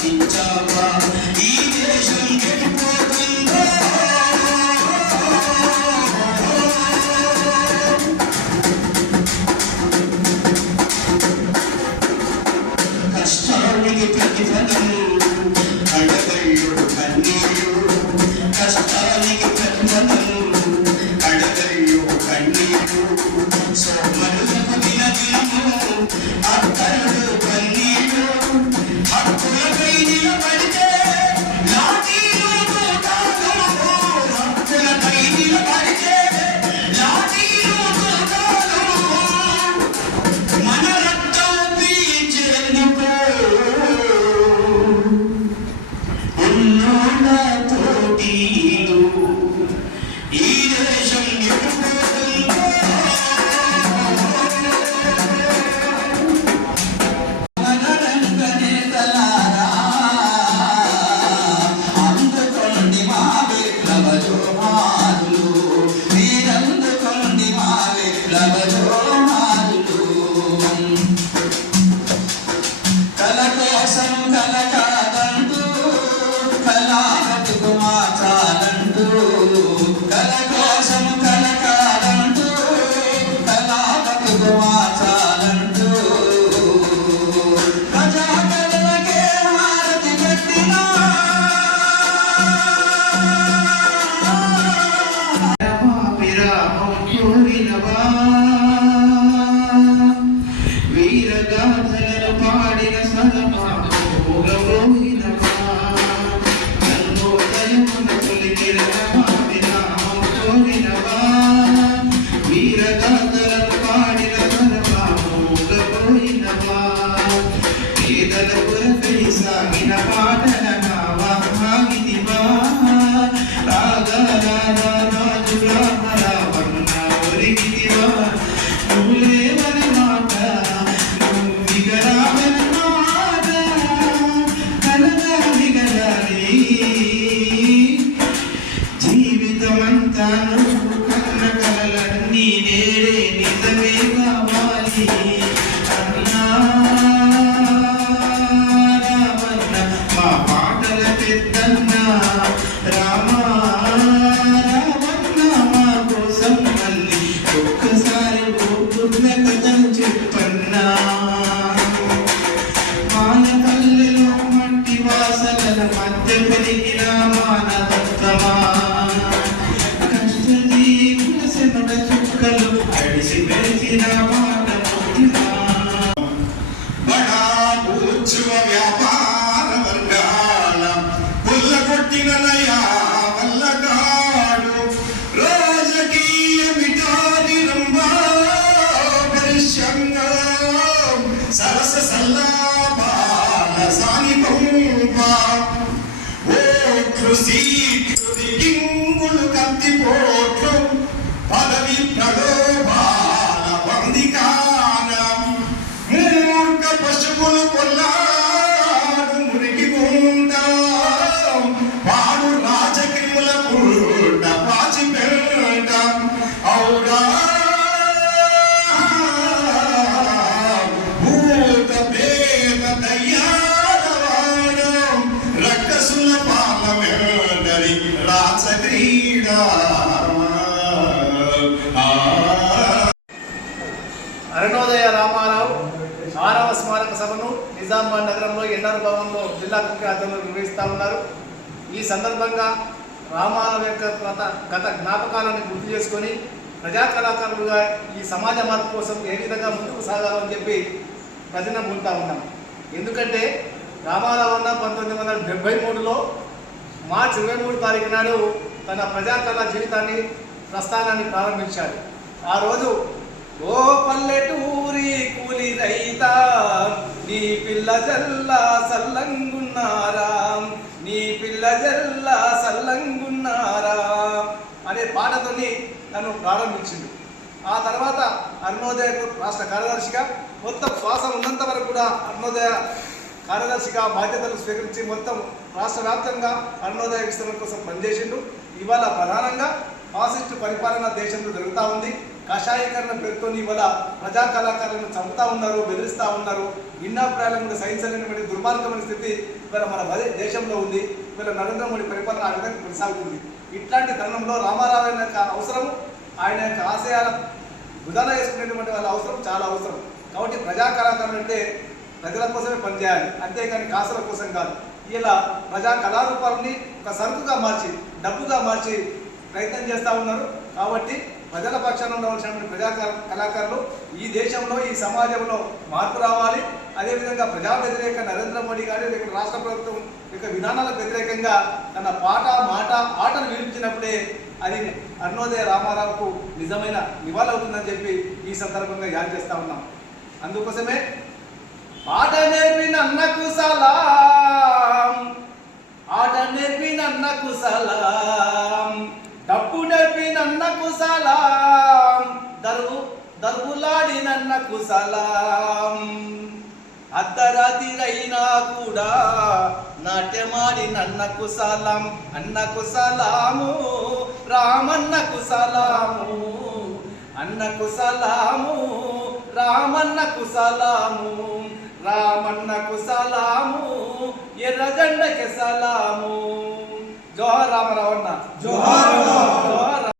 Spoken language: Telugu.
సాధించావా ఈ దేశం ఎటుపోతుందో కష్టానికి ప్రతిఫలం అడగయ్యో కన్నీరు కష్టానికి ప్రతిఫలం అడగయ్యో కన్నీరు సోమరులకు దినదినము అక్కరుడు కన్నీరు హక్కులపై నిలబడితే లాఠీలు తూటాలు హక్కులపై నిలబడితే లాఠీలు తూటాలు మన రక్తం పీల్చేందుకు ఉన్నోళ్ళ తోటీలు ఈ దేశం ఎటుపోతుందో మనరంగ నేతలారా అందుకోండి మా విప్లవ జోహారులు మీరందుకోండి మా విప్లవ జోహారులు కల కోసం కల కాదంటూ కళాగతుకు మార్చాలంటూ కల కోసం కల కాదంటూ కళాగతుకు మార్చాలంటూ ప్రజాకళకే హారతి పెట్టినా విరామం కోరినవా వీరగాథలను పాడిన సదమాగమోగినవా నన్నోదయమున తొలిగిరవా విరామం కోరినవా వీరగాథలను పాడిన సదమాగమోగినవా పేదల కొరకై సాగిన పాటల నావా ఆగితివా రాగాల రాజు రామరావన్న ఒరిగితివా నువ్వులేవని మాట నువ్వు మిగరావని మాట కలగాలి గలాలి జీవితమంతా నువ్వు కన్న కలలన్నీ నేడే నిజమే కావాలి అన్నా రామన్న మా పాటల పెద్దన్న రామా రామన్న మా కోసం మళ్ళీ ఒక్కసారి ఓపున్న కథను చెప్పన్నా మానపల్లెలో మట్టి వాసనల మధ్య పెరిగిన మానవత్వమా కష్టజీవుల శమన చుక్కలు అడిసి పెరిగిన మానవత్వమా బడా కూర్చువ వ్యాపార వర్గాల పుల్లగొట్టిన నయా వల్లగాడు రాజకీయ మిటారి రంభా పరిశ్యంగం సరస సల్లాపాల సానిపంపా ఓ కృషి కింగులు కత్తిపోట్లు పదవి ప్రలోభాల వందికానం మూర్ఖ పశువులు కొల్లాడు మురికి ఉంటాం వాడు రాజక్రిముల పుట్ట పాచి పెంటాం ఔరా భూత ప్రేత దయ్యాలవాడం రక్కసుల పాలమెంటరి రాసక్రీడా అరుణోదయ రామారావు 6వ స్మారక సభను నిజామాబాద్ నగరంలో ఎన్ఆర్ భవన్లో జిల్లా ముఖ్య అధికారులు నిర్వహిస్తూ ఉన్నారు. ఈ సందర్భంగా రామారావు యొక్క గత జ్ఞాపకాలను గుర్తు చేసుకొని ప్రజా కళాకారులుగా ఈ సమాజ మార్పు కోసం ఏ విధంగా ముందుకు సాగాలని చెప్పి ప్రతిన పొందుతూ ఉన్నాం. ఎందుకంటే రామారావు అన్న 1973లో మార్చి 23 తారీఖు నాడు తన ప్రజాకళా జీవితాన్ని ప్రస్థానాన్ని ప్రారంభించాడు. ఆ రోజు ఓ పల్లెటూరి కూలి రైతా నీ పిల్ల జల్లా సల్లంగున్నారా నీ పిల్ల జల్లా సల్లంగున్నారా అనే పాటతోని తను ప్రారంభించింది. ఆ తర్వాత అరుణోదయ రాష్ట్ర కార్యదర్శిగా మొత్తం శ్వాస ఉన్నంత వరకు కూడా అరుణోదయ కార్యదర్శిగా బాధ్యతలు స్వీకరించి మొత్తం రాష్ట్ర వ్యాప్తంగా అరుణోదయ విస్తరణ కోసం పనిచేసిండు. ఇవాళ ప్రధానంగా ఫాసిస్టు పరిపాలన దేశంలో జరుగుతూ ఉంది. కషాయీకరణ పేరుతో ఇవాళ ప్రజా కళాకారులను చంపుతా ఉన్నారు, బెదిరిస్తూ ఉన్నారు. భిన్నాభిప్రాయాలను కూడా సహించలేనటువంటి దుర్మార్గమైన స్థితి ఇవాళ మన దేశంలో ఉంది. ఇవాళ నరేంద్ర మోడీ పరిపాలన ఆ విధంగా కొనసాగుతుంది. ఇట్లాంటి తరుణంలో రామారావు యొక్క అవసరం, ఆయన యొక్క ఆశయాల భుజాన వేసుకునేటువంటి వాళ్ళ అవసరం చాలా అవసరం. కాబట్టి ప్రజా కళాకారులు అంటే ప్రజల కోసమే పనిచేయాలి, అంతేకాని కాసుల కోసం కాదు. ఇలా ప్రజా కళారూపాలని ఒక సరుకుగా మార్చి, డబ్బుగా మార్చి ప్రయత్నం చేస్తూ ఉన్నారు. కాబట్టి ప్రజల పక్షాన ఉండవలసినటువంటి ప్రజా కళాకారులు ఈ దేశంలో, ఈ సమాజంలో మార్పు రావాలి. అదేవిధంగా ప్రజా వ్యతిరేక నరేంద్ర మోడీ గారి ఇక్కడ రాష్ట్ర ప్రభుత్వం యొక్క విధానాలకు వ్యతిరేకంగా తన పాట, మాట, ఆటను వినిపించినప్పుడే అది అరుణోదయ రామారావుకు నిజమైన నివాళవుతుందని చెప్పి ఈ సందర్భంగా యాద్ చేస్తూ ఉన్నాం. అందుకోసమే పాట నేర్పిన అన్నకు సలాం, ఆట నేర్పిన అన్నకు సలాం, డప్పు నేర్పిన అన్నకు సలాం, దర్బులాడిన అన్నకు సలాం, అర్ధరాత్రిరైనా కూడా నాట్యమాడిన అన్నకు సలాం, అన్నకు సలాము, రామన్నకు సలాము, అన్నకు సలాము, రామన్నకు సలాము, రామన్నకు సలాము, ఎర్రజెండకి సలాము. జోహార్ రామారావు అన్న. జోహార్.